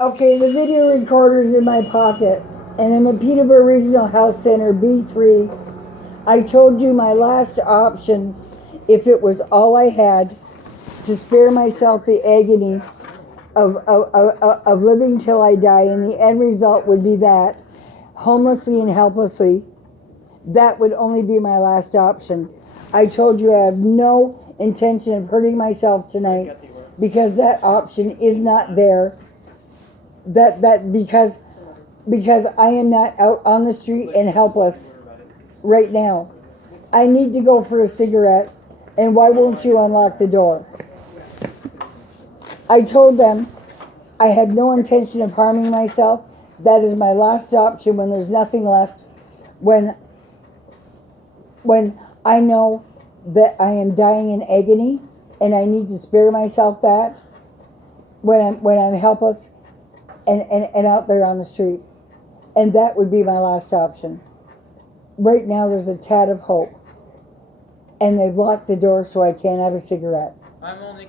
Okay, the video recorder's in my pocket, and I'm at Peterborough Regional Health Center, B3. I told you my last option, if it was all I had, to spare myself the agony of living till I die, and the end result would be that, homelessly and helplessly, that would only be my last option. I told you I have no intention of hurting myself tonight, because that option is not there. Because I am not out on the street and helpless right now. I need to go for a cigarette, and why won't you unlock the door? I told them I had no intention of harming myself. That is my last option when there's nothing left. When I know that I am dying in agony and I need to spare myself that, when I'm helpless and out there on the street. And that would be my last option. Right now there's a tad of hope. And they've locked the door so I can't have a cigarette.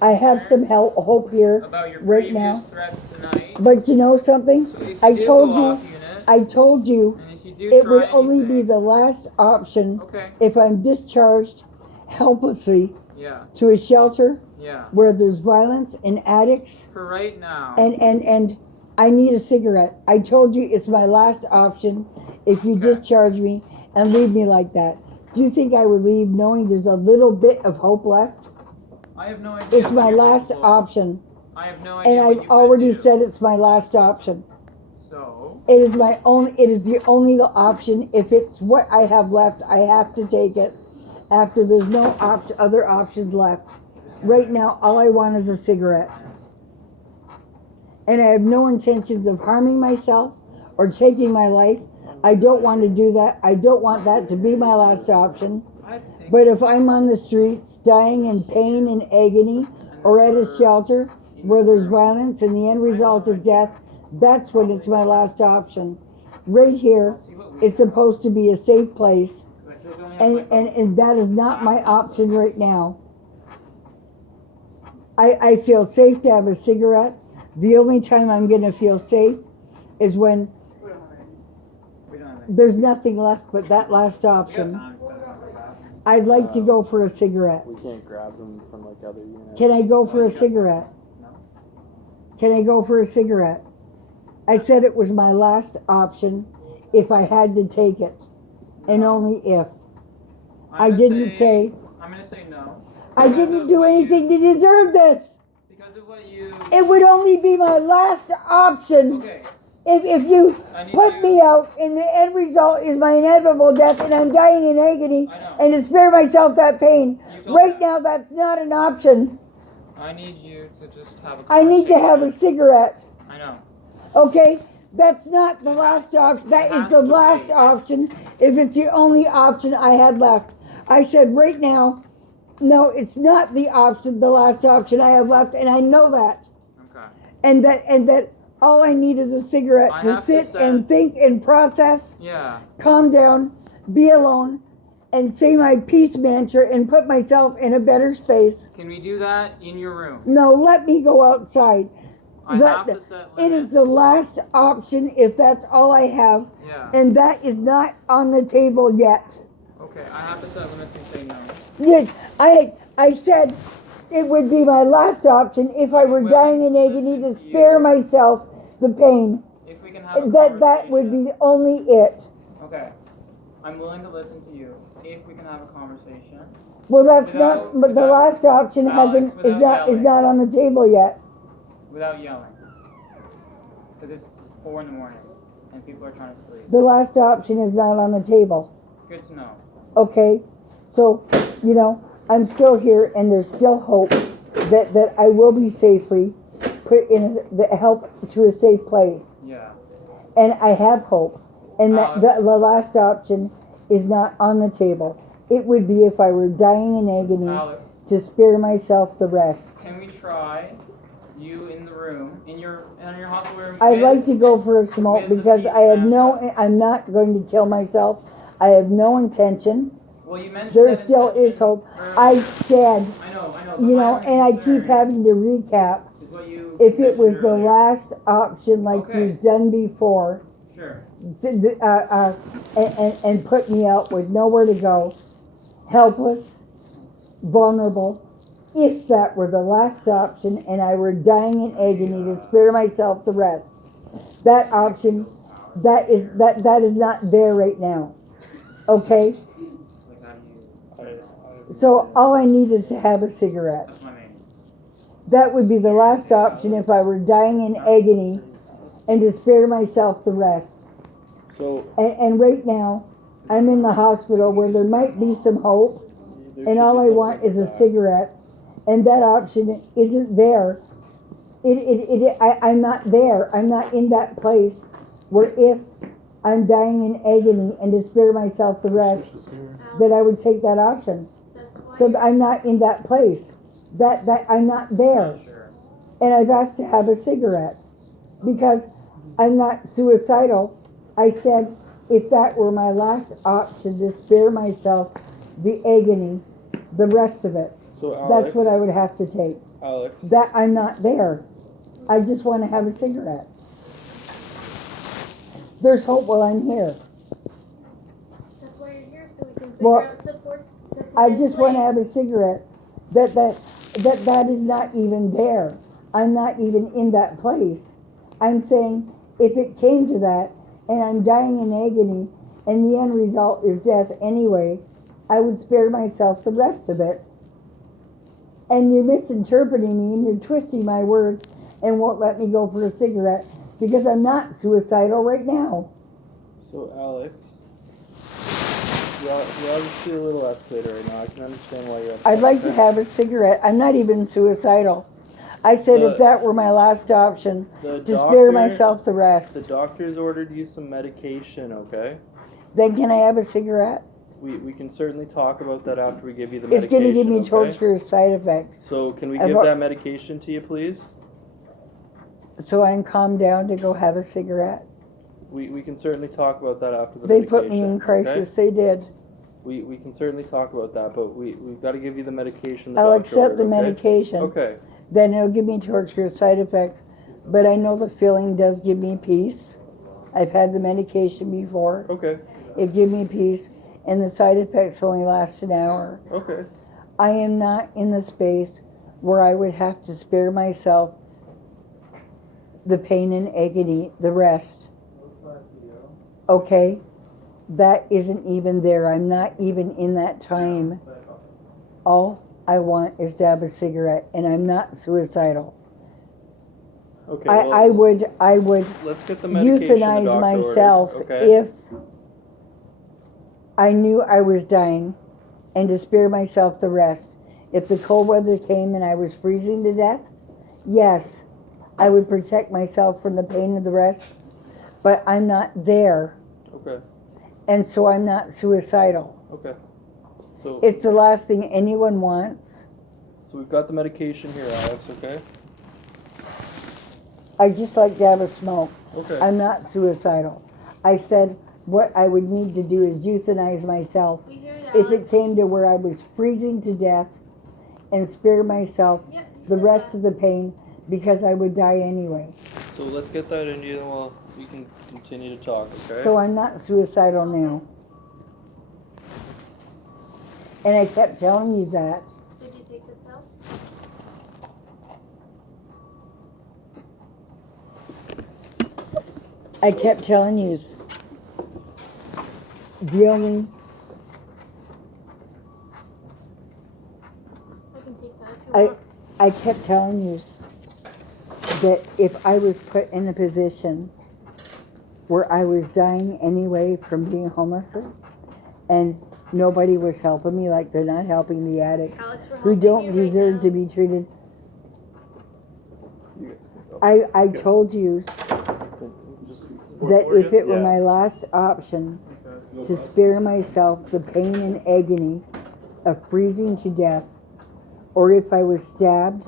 I have some hope here about your right now. Threats tonight. But you know something? So I told you it would only be the last option if I'm discharged helplessly to a shelter where there's violence and addicts. For right now. And I need a cigarette. I told you it's my last option if you discharge me and leave me like that. Do you think I would leave knowing there's a little bit of hope left? I have no idea. It's my last option. I have no idea. And I've already said it's my last option. So? It is the only option. If it's what I have left, I have to take it. After there's no other options left. Right now, all I want is a cigarette. And I have no intentions of harming myself or taking my life. I don't want to do that. I don't want that to be my last option. But if I'm on the streets, dying in pain and agony, or at a shelter where there's violence and the end result is death, that's when it's my last option. Right here, it's supposed to be a safe place, and that is not my option right now. I feel safe to have a cigarette. The only time I'm going to feel safe is when there's nothing left but that last option. I'd like to go for a cigarette. We can't grab them from like other units. Can I go for a cigarette? Can I go for a cigarette? I said it was my last option if I had to take it. And only if. I didn't say. I'm going to say no. I didn't do anything to deserve this. Because of what you... It would only be my last option. Okay. If you put me out and the end result is my inevitable death and I'm dying in agony and to spare myself that pain, right now that's not an option. I need you to just have a conversation. I need to have a cigarette. I know. Okay? That's not the last option. That is the last option if it's the only option I had left. I said right now, no, it's not the last option I have left, and I know that. Okay. And that all I need is a cigarette to sit and think and process, calm down, be alone, and say my peace mantra and put myself in a better space. Can we do that in your room? No, let me go outside. I have to set limits. It is the last option if that's all I have, and that is not on the table yet. Okay, I have to set limits and say no. Yes, I said it would be my last option if I were dying in agony to spare myself the pain. If we can have a that would be only it. Okay. I'm willing to listen to you if we can have a conversation. Well, that's not. But the last option is not on the table yet. Without yelling, because it's 4 a.m. and people are trying to sleep. The last option is not on the table. Good to know. Okay, so I'm still here, and there's still hope that I will be safely put in the help to a safe place. Yeah. And I have hope, and the last option is not on the table. It would be if I were dying in agony to spare myself the rest. Can we try you in the room, in your hospital room? I'd like to go for a smoke because I'm not going to kill myself. I have no intention. Well, you mentioned there still is hope. I said, I know. And I keep having to recap is what you if it was mentioned the earlier. last option like Okay. you've done before, Sure. and put me out with nowhere to go, helpless, vulnerable, if that were the last option and I were dying in agony to spare myself the rest, that option, that is not there right now. Okay? Like how do you? So all I need is to have a cigarette. That's what I mean. That would be the last option if I were dying in agony and to spare myself the rest. So And right now, I'm in the hospital where there might be some hope, there and should all be I want is something a like that. cigarette, and that option isn't there. I'm not there. I'm not in that place where if I'm dying in agony and to spare myself the rest, that I would take that option. So I'm not in that place. That I'm not there. Sure. And I've asked to have a cigarette because I'm not suicidal. I said if that were my last option to spare myself the agony, the rest of it, So Alex, that's what I would have to take. Alex, That I'm not there. I just want to have a cigarette. There's hope while I'm here. That's why you're here, so we can figure Well, out supports to put I in just want to place. have a cigarette. That is not even there. I'm not even in that place. I'm saying if it came to that and I'm dying in agony and the end result is death anyway, I would spare myself the rest of it. And you're misinterpreting me and you're twisting my words and won't let me go for a cigarette because I'm not suicidal right now. so Alex, you're obviously a little escalated right now. I can understand why you're upset. I'd like to have a cigarette. I'm not even suicidal. I said if that were my last option, the to spare doctor- myself the rest. The doctor's ordered you some medication, okay? Then can I have a cigarette? We can certainly talk about that after we give you the It's medication. going to give me okay? torturous side effects. So can we I've give al- that medication to you, please? So I'm calmed down to go have a cigarette. We can certainly talk about that after the They medication. put me in crisis. Okay? They did. We can certainly talk about that, but we've got to give you the medication. I'll doctor accept the ordered, okay? medication. Okay. Then it'll give me torturous side effects. But I know the feeling does give me peace. I've had the medication before. Okay. It gives me peace. And the side effects only last an hour. Okay. I am not in the space where I would have to spare myself the pain and agony, the rest. Okay? That isn't even there. I'm not even in that time. All I want is to have a cigarette, and I'm not suicidal. Okay. I would Let's get the medication the euthanize doctor myself ordered, okay? if I knew I was dying and to spare myself the rest. If the cold weather came and I was freezing to death, yes, I would protect myself from the pain of the rest, but I'm not there, Okay. and so I'm not suicidal. Okay. So It's the last thing anyone wants. we've got the medication here, Alex, okay? I just like to have a smoke. Okay. I'm not suicidal. I said what I would need to do is euthanize myself We hear you, if Alex. it came to where I was freezing to death and spare myself Yep, you the said rest that. of the pain because I would die anyway. So let's get that into you, and we can continue to talk, okay? So I'm not suicidal now. And I kept telling you that. Did you take the pill? I kept telling you the only I can take that if you want. I kept telling you that if I was put in a position where I was dying anyway from being homeless and nobody was helping me, like they're not helping the addicts Alex, we're who helping don't you right deserve now. to be treated. You guys can go. I told you that if it were my last option to spare myself the pain and agony of freezing to death, or if I was stabbed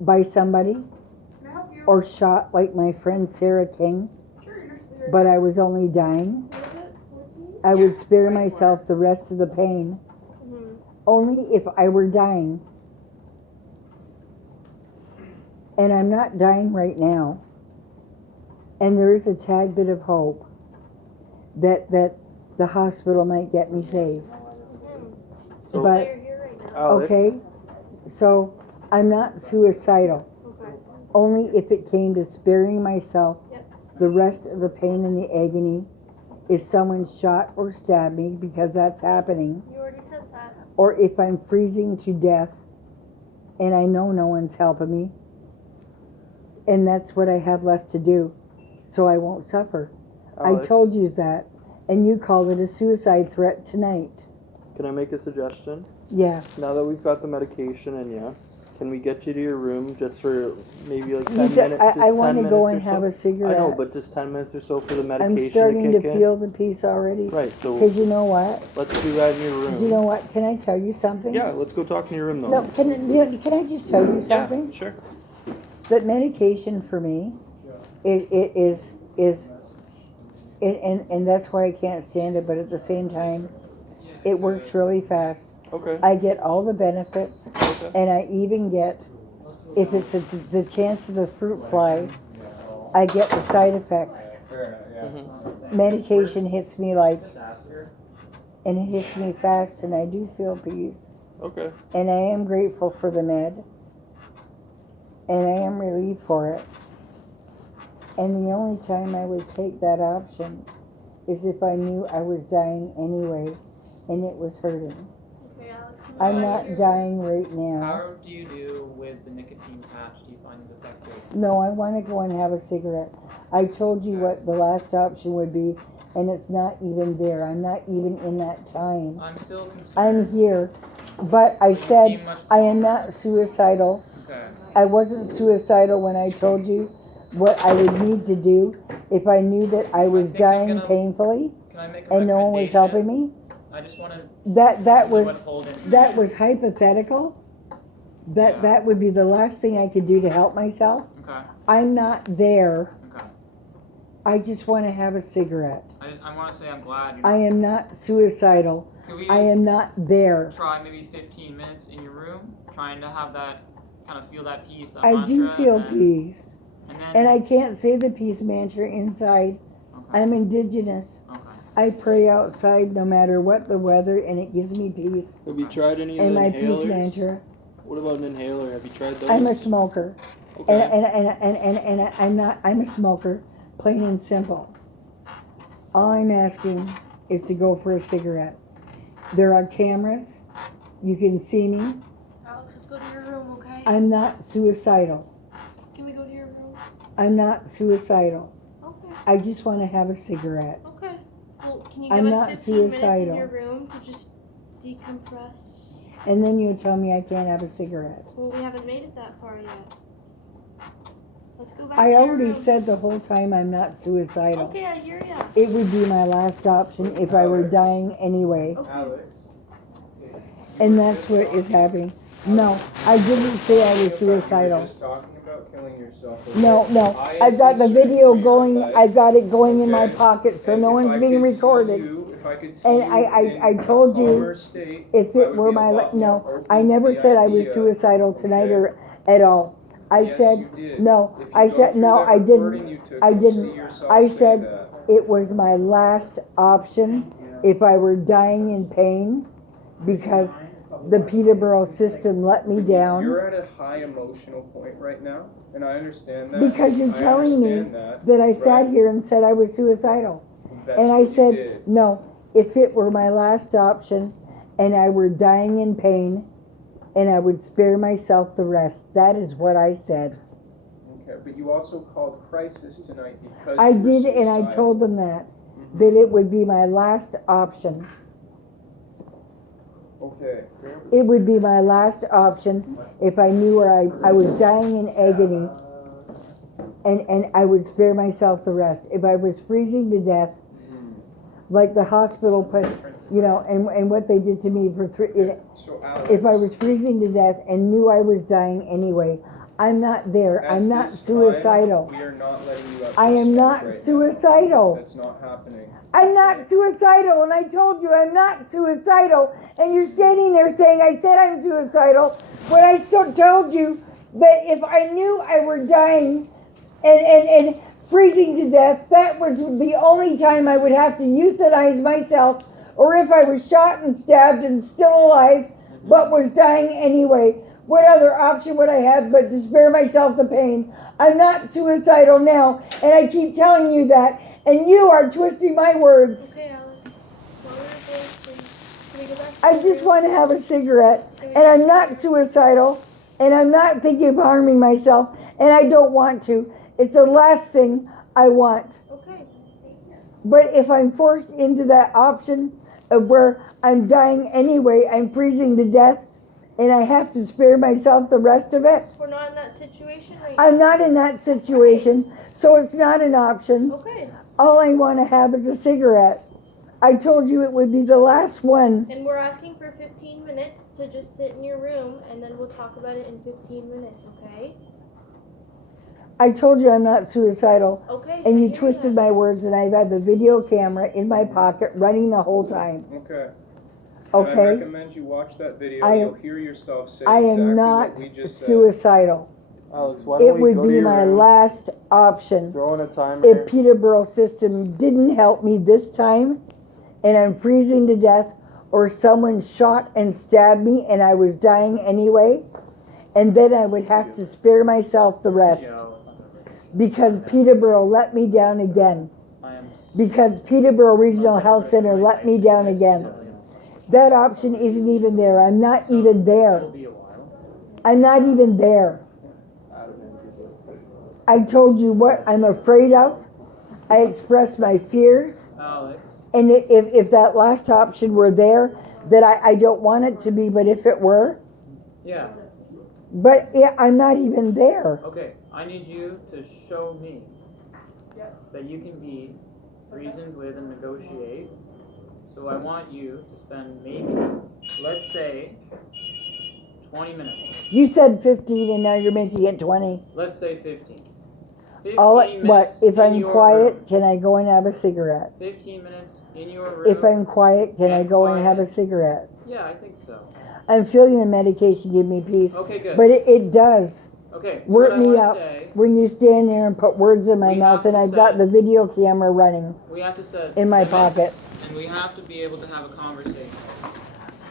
by somebody or shot like my friend Sarah King, but I was only dying, I would spare myself the rest of the pain only if I were dying. and I'm not dying right now, and there is a tad bit of hope that the hospital might get me saved. So But- you're here right now. Alex, Okay? So, I'm not suicidal. Okay. Only if it came to sparing myself Yep. the rest of the pain and the agony if someone shot or stabbed me, because that's happening, You already said that. or if I'm freezing to death and I know no one's helping me, and that's what I have left to do, so I won't suffer. Alex, I told you that, and you called it a suicide threat tonight. Can I make a suggestion? Yeah. Now that we've got the medication in you, can we get you to your room just for maybe like 10 You said, minutes? Just I want 10 to go and minutes or have so? a cigarette. I know, but just 10 minutes or so for the medication I'm starting to to kick feel the peace already. in. Right, so Because you know what? let's do that in your room. You know what? Can I tell you something? Yeah, let's go talk in your room though. No, can I just tell you something? Yeah, sure. That medication for me, it is, and that's why I can't stand it, but at the same time, it works really fast. Okay. I get all the benefits, Okay. and I even get, if it's the chance of the fruit fly, I get the side effects. Mhm. Medication hits me like, and it hits me fast, and I do feel peace. Okay. And I am grateful for the med, and I am relieved for it. And the only time I would take that option is if I knew I was dying anyway, and it was hurting. Okay, Alex. I'm not dying right now. How do you do with the nicotine patch? Do you find it effective? No, I want to go and have a cigarette. I told you what the last option would be, and it's not even there. I'm not even in that time. I'm still concerned. I'm here, but I Doesn't said seem much I am longer. not suicidal. Okay. I wasn't suicidal when I told you what I would need to do if I knew that I was think I'm dying gonna- painfully Can I make a and no one was helping me. I just want to That was Holden. that was hypothetical. That would be the last thing I could do to help myself. Okay. I'm not there. Okay. I just want to have a cigarette. I want to say I'm glad you're I am not suicidal. Can we I am not there. try maybe 15 minutes in your room, trying to have that, kind of feel that peace, that I mantra, do feel and then, peace. And then, And I can't say the peace mantra inside. okay. I'm indigenous. Okay. I pray outside no matter what the weather, and it gives me peace. Have you tried any of And the my peace inhalers? mantra. What about an inhaler? Have you tried those? I'm a smoker. Okay. And I'm a smoker, plain and simple. All I'm asking is to go for a cigarette. There are cameras. You can see me. Alex, let's go to your room, okay? I'm not suicidal. Can we go to your room? I'm not suicidal. Okay. I just want to have a cigarette. Okay. Well, can you I'm give us not 15 minutes in suicidal. your room to just decompress? And then you tell me I can't have a cigarette. Well, we haven't made it that far yet. Let's go back to I your already room. said the whole time I'm not suicidal. Okay, I hear ya. It would be my last option if I were dying anyway. Okay. And that's what is happening. No, I didn't say I was suicidal. Just talking about killing yourself. No, I've got the video going, I've got it going in my Okay. pocket, so no one's being recorded. If I could see And you I in told a you, calmer state, if I it would were be a my, lot no, more open I to never the said I was idea. suicidal tonight Okay. or at all. I Yes, said, you did. no, If you I go said, through no, that I recording didn't, you took, I you'll didn't. see yourself I say said that. it was my last option if I were dying in pain because the Peterborough system let me down. You're at a high emotional point right now, and I understand that. Because you're I telling me understand that I right? sat here and said I was suicidal. That's And I what you said, did. no, if it were my last option and I were dying in pain and I would spare myself the rest, that is what I said. Okay, but you also called crisis tonight because I you were did, and I suicidal. told them that Mhm. it would be my last option. Okay. It would be my last option if I knew where I was dying in agony and I would spare myself the rest. If I was freezing to death, like the hospital put, you know, and what they did to me for So Alex, if I was freezing to death and knew I was dying anyway, I'm not there. at I'm not this time, suicidal. we are not letting you up I to am smoke not right now. suicidal. That's not happening. I'm not suicidal, and I told you I'm not suicidal, and you're standing there saying I said I'm suicidal when I told you But if I knew I were dying and freezing to death, that was the only time I would have to euthanize myself, or if I was shot and stabbed and still alive, but was dying anyway. What other option would I have but to spare myself the pain? I'm not suicidal now, and I keep telling you that, and you are twisting my words. Okay, Alex. While we're going to, can we go back to I the just room? want to have a cigarette, and I'm not suicidal, and I'm not thinking of harming myself, and I don't want to. It's the last thing I want. Okay. But if I'm forced into that option of where I'm dying anyway, I'm freezing to death, and I have to spare myself the rest of it, We're not in that situation right I'm now. not in that situation, so it's not an option. Okay. All I want to have is a cigarette. I told you it would be the last one. And we're asking for 15 minutes to just sit in your room, and then we'll talk about it in 15 minutes, okay? I told you I'm not suicidal. Okay. And I you hear twisted that. my words, and I've had the video camera in my pocket running the whole time. Okay. And I Okay? recommend you watch that video. I am- You'll hear yourself say I exactly am not what we just said. suicidal. Alex, why don't It we would go to be your my room, last option. throw in a timer. If Peterborough system didn't help me this time, and I'm freezing to death, or someone shot and stabbed me and I was dying anyway, and then I would have to spare myself the rest. Because Peterborough let me down again. Because Peterborough Regional Health Center let me down again. That option isn't even there. I'm not even there. I'm not even there. I told you what I'm afraid of. I expressed my fears. Alex, And if that last option were there, that I don't want it to be, but if it were, yeah, but yeah, I'm not even there. okay, I need you to show me that you can be reasoned with and negotiate. So I want you to spend maybe, let's say, 20 minutes. You said 15 and now you're making it 20. Let's say 15. 15 All minutes what? If in I'm your quiet, room. can I go and have a cigarette? 15 minutes in your room. If I'm quiet, can I And go and have quiet. a cigarette? Yeah, I think so. I'm feeling the medication give me peace. Okay, good. But it does Okay, so work what I me want up to say, when you stand there and put words in my We mouth, have and to I've got say- the video camera running we have to set in my limits, pocket. and we have to be able to have a conversation.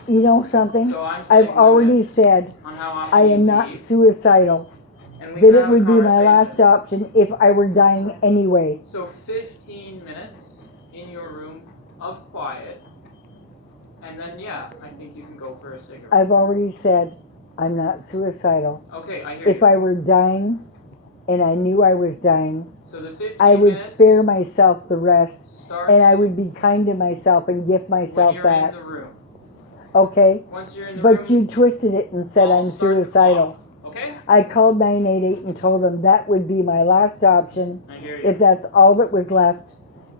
You know something? So I'm I've setting already limits said on how often I am you not leave, suicidal. and we That can it have a would be my conversation. last option if I were dying anyway. So 15 minutes in your room of quiet, and then yeah, I think you can go for a cigarette. I've already said I'm not suicidal. Okay, I hear If you. I were dying and I knew I was dying, So the 15 I would minutes spare myself the rest, starts and I would be kind to myself and give when myself you're that. in the room. Okay? Once you're in the But room, you twisted it and said I'll I'm start the suicidal. clock, okay? I called 988 and told them that would be my last option, I hear you. if that's all that was left,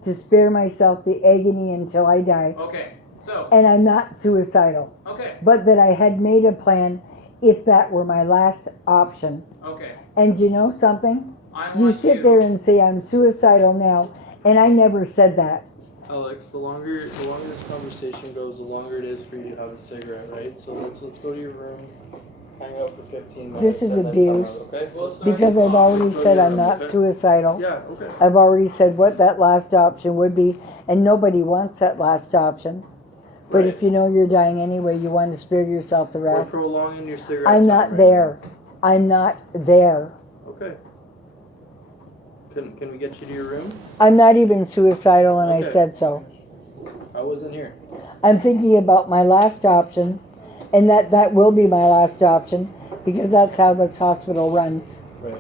to spare myself the agony until I die. Okay, so, And I'm not suicidal, okay, but that I had made a plan if that were my last option. okay. And you know something? I You want sit there and say I'm suicidal now, and I never said that. Alex, the longer this conversation goes, the longer it is for you to have a cigarette, right? So let's go to your room, hang out for 15 minutes. This is and then abuse. come out, okay? We'll start Because the I've clock. already said I'm not suicidal. Yeah, okay. I've already said what that last option would be, and nobody wants that last option. But Right. if you know you're dying anyway, you want to spare yourself the We're rest. prolonging your cigarette I'm time not right there. I'm not there. now. Okay. Can we get you to your room? I'm not even suicidal, and I Okay. said so. I wasn't here. I'm thinking about my last option, and that will be my last option, because that's how this hospital runs. Right,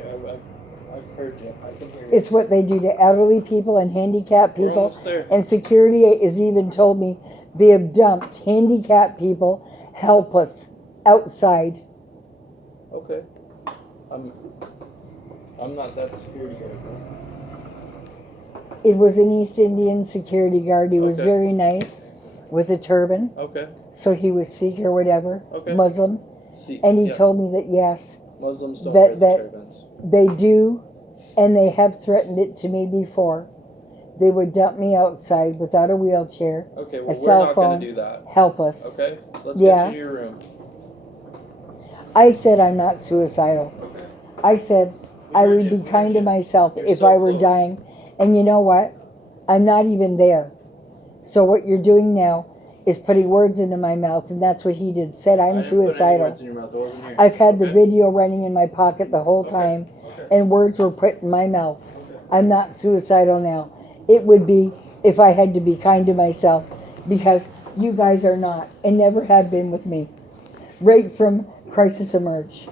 I've heard you. I can hear you. It's what they do to elderly people and handicapped We're people. almost there. And security has even told me they have dumped handicapped people, helpless, outside. Okay. I'm not that security guard. It was an East Indian security guard. He was Okay. very nice, with a turban, Okay. so he was Sikh or whatever, Okay. Muslim. See, And he yeah. told me that yes, Muslims don't that- wear the that- turbans. they do, and they have threatened it to me before. They would dump me outside without a wheelchair, Okay, a well, we're cell not phone, going to do that. helpless. Okay? Let's Yeah. get you to your room. I said I'm not suicidal. Okay. I said I would be kind to myself You're if so I were close. dying. And you know what? I'm not even there. So what you're doing now is putting words into my mouth, and that's what he did. Said I I'm didn't put any suicidal. words in your mouth. I wasn't here. I've had the Okay. video running in my pocket the whole time, Okay. and words were put in my mouth. Okay. I'm not suicidal now. It would be if I had to be kind to myself, because you guys are not, and never have been with me. Right from Crisis Emerge.